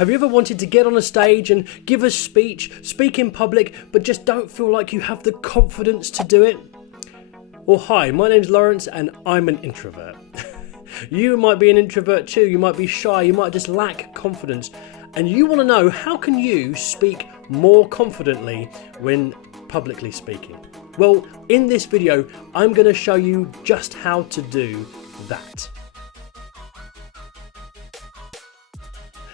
Have you ever wanted to get on a stage and give a speech, speak in public, but just don't feel like you have the confidence to do it? Well, hi, my name's Lawrence and I'm an introvert. You might be an introvert too, you might be shy, you might just lack confidence, and you want to know how can you speak more confidently when publicly speaking? Well, in this video, I'm going to show you just how to do that.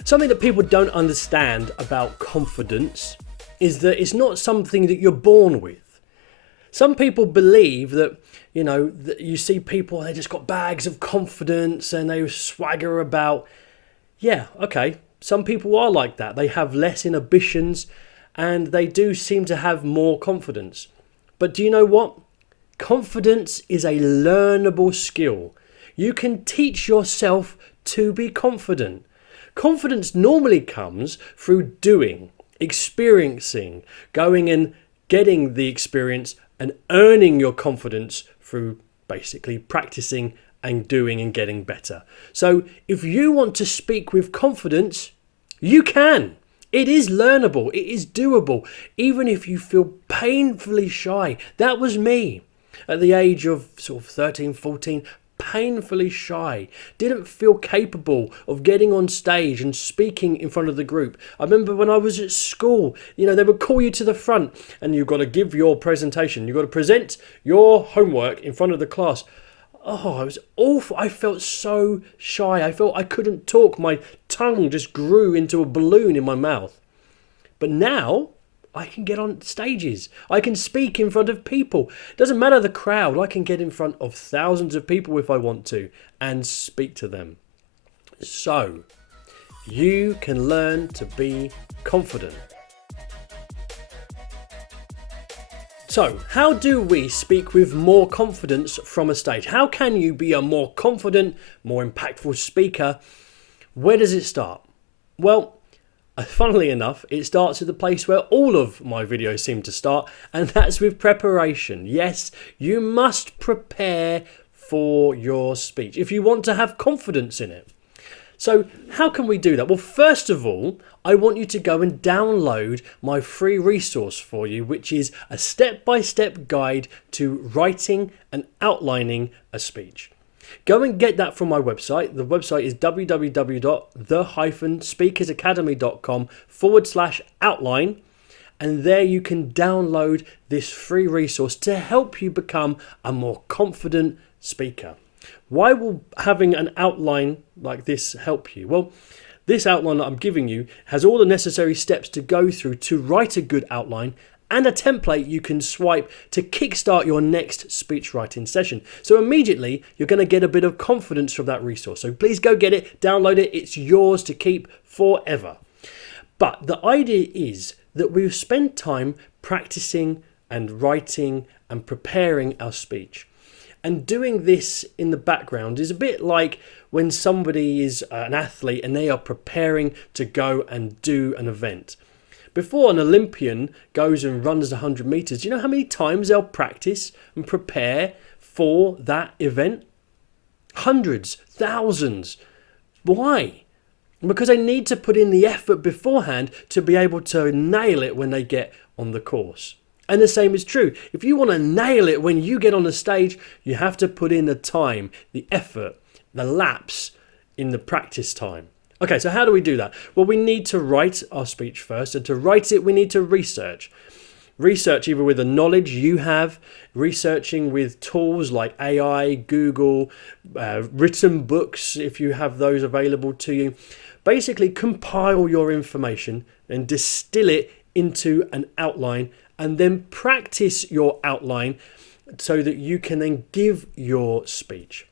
Something that people don't understand about confidence is that it's not something that you're born with. Some people believe that, that you see people, they just got bags of confidence and they swagger about. Yeah, okay, some people are like that. They have less inhibitions and they do seem to have more confidence. But do you know what? Confidence is a learnable skill. You can teach yourself to be confident. Confidence normally comes through doing, experiencing, going and getting the experience and earning your confidence through basically practicing and doing and getting better. So if you want to speak with confidence, you can. It is learnable. It is doable. Even if you feel painfully shy. That was me at the age of sort of 13, 14. Painfully shy, didn't feel capable of getting on stage and speaking in front of the group. I remember when I was at school, they would call you to the front and you've got to give your presentation. You've got to present your homework in front of the class. Oh, it was awful. I felt so shy. I felt I couldn't talk. My tongue just grew into a balloon in my mouth. But now I can get on stages. I can speak in front of people. Doesn't matter the crowd. I can get in front of thousands of people if I want to and speak to them. So, you can learn to be confident. So, how do we speak with more confidence from a stage? How can you be a more confident, more impactful speaker? Where does it start? Well, funnily enough, it starts at the place where all of my videos seem to start, and that's with preparation. Yes, you must prepare for your speech if you want to have confidence in it. So how can we do that? Well, first of all, I want you to go and download my free resource for you, which is a step-by-step guide to writing and outlining a speech. Go and get that from my website. The website is www.the-speakersacademy.com/outline. And there you can download this free resource to help you become a more confident speaker. Why will having an outline like this help you? Well, this outline that I'm giving you has all the necessary steps to go through to write a good outline and a template you can swipe to kickstart your next speech writing session. So immediately you're going to get a bit of confidence from that resource. So please go get it, download it. It's yours to keep forever. But the idea is that we've spent time practicing and writing and preparing our speech. And doing this in the background is a bit like when somebody is an athlete and they are preparing to go and do an event. Before an Olympian goes and runs 100 meters, do you know how many times they'll practice and prepare for that event? Hundreds, thousands. Why? Because they need to put in the effort beforehand to be able to nail it when they get on the course. And the same is true. If you want to nail it when you get on the stage, you have to put in the time, the effort, the lapse in the practice time. Okay, so how do we do that? Well, we need to write our speech first, and to write it, we need to research. Research either with the knowledge you have, researching with tools like AI, Google, written books, if you have those available to you. Basically, compile your information and distill it into an outline, and then practice your outline so that you can then give your speech.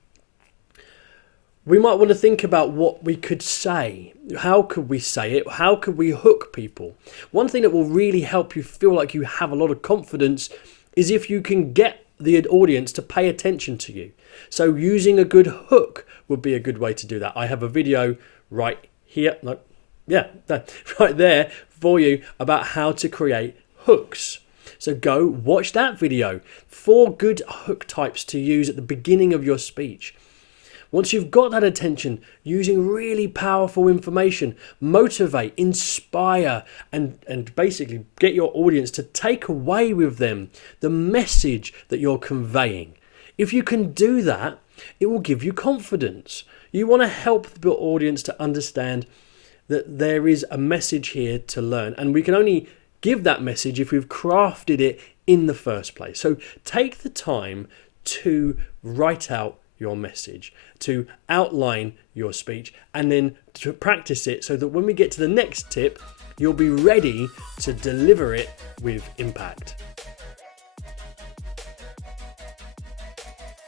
We might want to think about what we could say. How could we say it? How could we hook people? One thing that will really help you feel like you have a lot of confidence is if you can get the audience to pay attention to you. So using a good hook would be a good way to do that. I have a video right here, right there for you about how to create hooks. So go watch that video. 4 good hook types to use at the beginning of your speech. Once you've got that attention, using really powerful information, motivate, inspire, and basically get your audience to take away with them the message that you're conveying. If you can do that, it will give you confidence. You want to help the audience to understand that there is a message here to learn, and we can only give that message if we've crafted it in the first place. So take the time to write out your message, to outline your speech, and then to practice it so that when we get to the next tip, you'll be ready to deliver it with impact.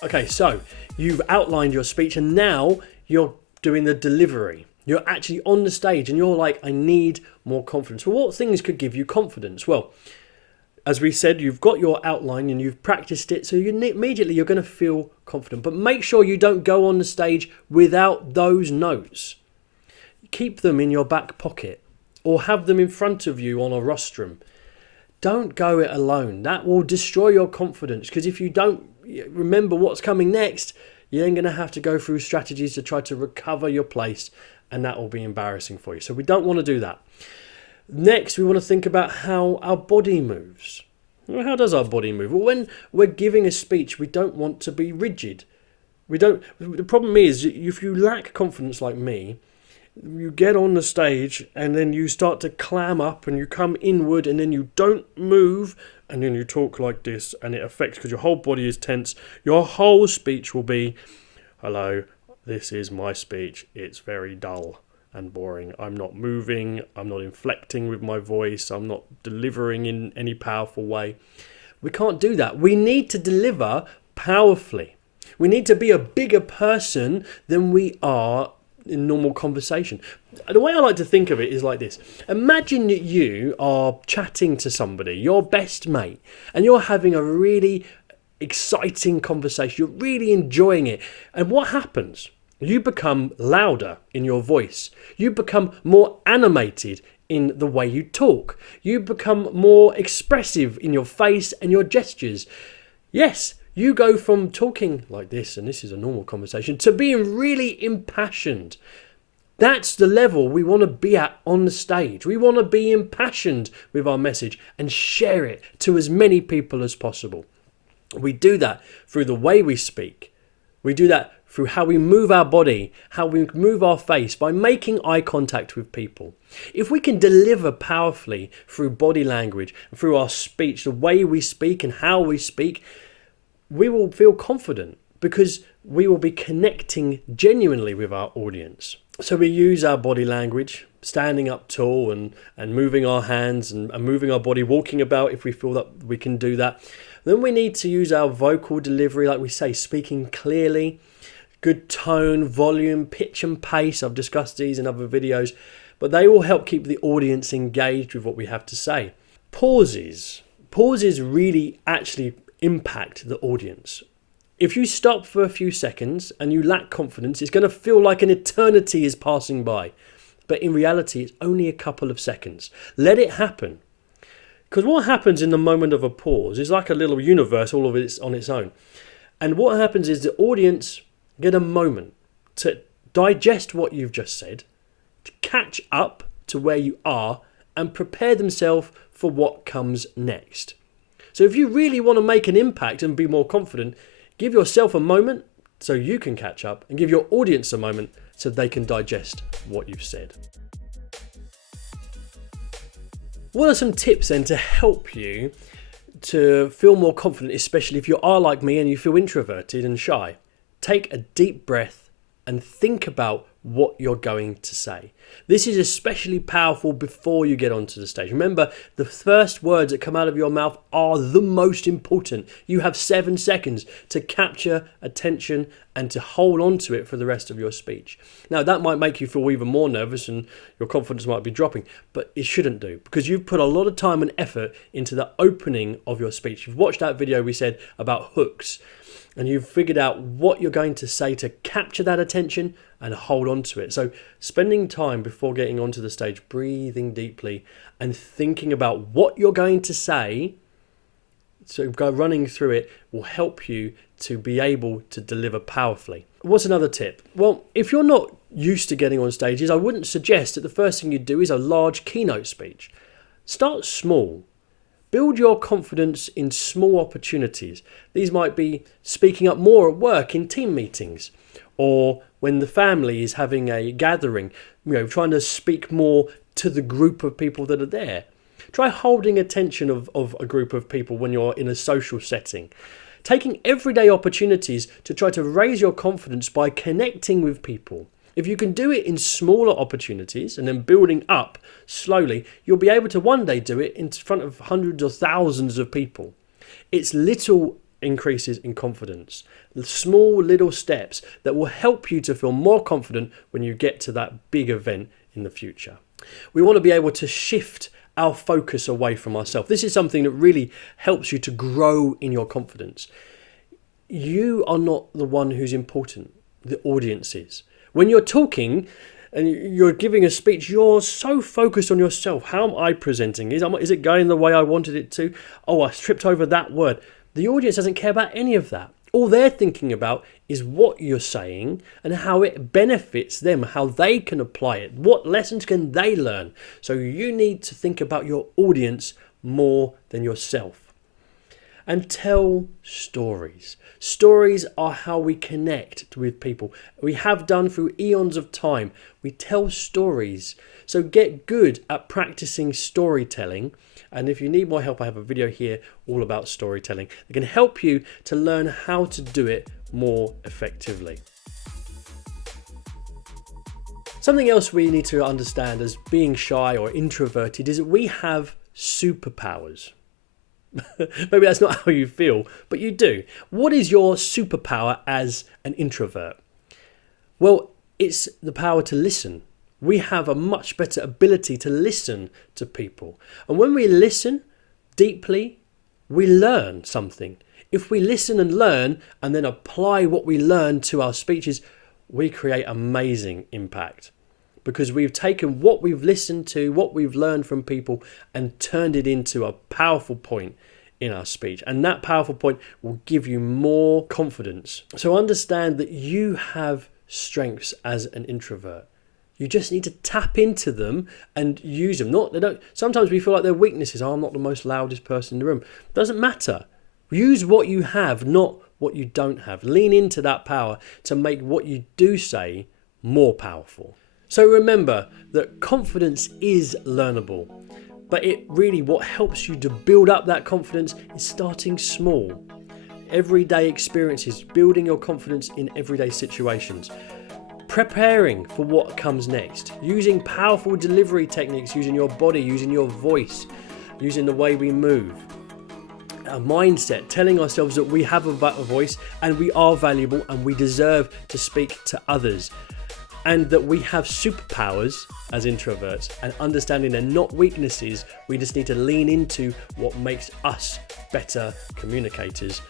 Okay, so you've outlined your speech and now you're doing the delivery. You're actually on the stage and you're like, I need more confidence. Well, what things could give you confidence? Well, as we said, you've got your outline and you've practiced it, so immediately you're going to feel confident. But make sure you don't go on the stage without those notes. Keep them in your back pocket or have them in front of you on a rostrum. Don't go it alone. That will destroy your confidence, because if you don't remember what's coming next, you're then going to have to go through strategies to try to recover your place, and that will be embarrassing for you. So we don't want to do that. Next, we want to think about how our body moves. Well, how does our body move? Well, when we're giving a speech, we don't want to be rigid. The problem is, if you lack confidence like me, you get on the stage and then you start to clam up and you come inward and then you don't move and then you talk like this, and it affects, because your whole body is tense. Your whole speech will be, hello, this is my speech. It's very dull and boring. I'm not moving, I'm not inflecting with my voice, I'm not delivering in any powerful way. We can't do that. We need to deliver powerfully. We need to be a bigger person than we are in normal conversation. The way I like to think of it is like this. Imagine that you are chatting to somebody, your best mate, and you're having a really exciting conversation. You're really enjoying it. And what happens? You become louder in your voice. You become more animated in the way you talk. You become more expressive in your face and your gestures. Yes, you go from talking like this, and this is a normal conversation, to being really impassioned. That's the level we want to be at on the stage. We want to be impassioned with our message and share it to as many people as possible. We do that through the way we speak. We do that through how we move our body, how we move our face, by making eye contact with people. If we can deliver powerfully through body language, through our speech, the way we speak and how we speak, we will feel confident because we will be connecting genuinely with our audience. So we use our body language, standing up tall and moving our hands and moving our body, walking about if we feel that we can do that. Then we need to use our vocal delivery, like we say, speaking clearly, good tone, volume, pitch and pace. I've discussed these in other videos, but they will help keep the audience engaged with what we have to say. Pauses really actually impact the audience. If you stop for a few seconds and you lack confidence, it's going to feel like an eternity is passing by. But in reality, it's only a couple of seconds. Let it happen. Because what happens in the moment of a pause is like a little universe, all of it on its own. And what happens is the audience get a moment to digest what you've just said, to catch up to where you are and prepare themselves for what comes next. So if you really want to make an impact and be more confident, give yourself a moment so you can catch up, and give your audience a moment so they can digest what you've said. What are some tips then to help you to feel more confident, especially if you are like me and you feel introverted and shy? Take a deep breath and think about what you're going to say. This is especially powerful before you get onto the stage. Remember, the first words that come out of your mouth are the most important. You have 7 seconds to capture attention and to hold on to it for the rest of your speech. Now, that might make you feel even more nervous and your confidence might be dropping, but it shouldn't do, because you've put a lot of time and effort into the opening of your speech. You've watched that video we said about hooks, and you've figured out what you're going to say to capture that attention and hold on to it. So spending time before getting onto the stage, breathing deeply and thinking about what you're going to say, so go running through it, will help you to be able to deliver powerfully. What's another tip? Well, if you're not used to getting on stages, I wouldn't suggest that the first thing you do is a large keynote speech. Start small. Build your confidence in small opportunities. These might be speaking up more at work in team meetings, or when the family is having a gathering, trying to speak more to the group of people that are there. Try holding attention of a group of people when you're in a social setting. Taking everyday opportunities to try to raise your confidence by connecting with people. If you can do it in smaller opportunities and then building up slowly, you'll be able to one day do it in front of hundreds or thousands of people. It's little increases in confidence, small little steps that will help you to feel more confident when you get to that big event in the future. We want to be able to shift our focus away from ourselves. This is something that really helps you to grow in your confidence. You are not the one who's important, the audience is. When you're talking and you're giving a speech, you're so focused on yourself. How am I presenting? Is it going the way I wanted it to? Oh, I tripped over that word. The audience doesn't care about any of that. All they're thinking about is what you're saying and how it benefits them, how they can apply it. What lessons can they learn? So you need to think about your audience more than yourself. And tell stories. Stories are how we connect with people. We have done through eons of time. We tell stories. So get good at practicing storytelling. And if you need more help, I have a video here all about storytelling. It can help you to learn how to do it more effectively. Something else we need to understand as being shy or introverted is that we have superpowers. Maybe that's not how you feel, but you do. What is your superpower as an introvert? Well, it's the power to listen. We have a much better ability to listen to people. And when we listen deeply, we learn something. If we listen and learn and then apply what we learn to our speeches, we create amazing impact. Because we've taken what we've listened to, what we've learned from people, and turned it into a powerful point in our speech. And that powerful point will give you more confidence. So understand that you have strengths as an introvert. You just need to tap into them and use them. Sometimes we feel like they're weaknesses. Oh, I'm not the most loudest person in the room. Doesn't matter. Use what you have, not what you don't have. Lean into that power to make what you do say more powerful. So remember that confidence is learnable, but what helps you to build up that confidence is starting small. Everyday experiences, building your confidence in everyday situations. Preparing for what comes next, using powerful delivery techniques, using your body, using your voice, using the way we move. A mindset, telling ourselves that we have a voice and we are valuable and we deserve to speak to others. And that we have superpowers as introverts, and understanding they're not weaknesses. We just need to lean into what makes us better communicators.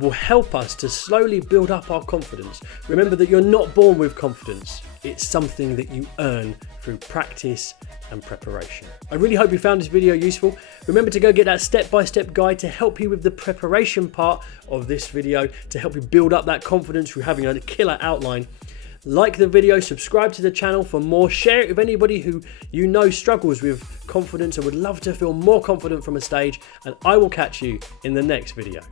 Will help us to slowly build up our confidence. Remember that you're not born with confidence. It's something that you earn through practice and preparation. I really hope you found this video useful. Remember to go get that step-by-step guide to help you with the preparation part of this video, to help you build up that confidence through having a killer outline. Like the video, subscribe to the channel for more, share it with anybody who you know struggles with confidence and would love to feel more confident from a stage, and I will catch you in the next video.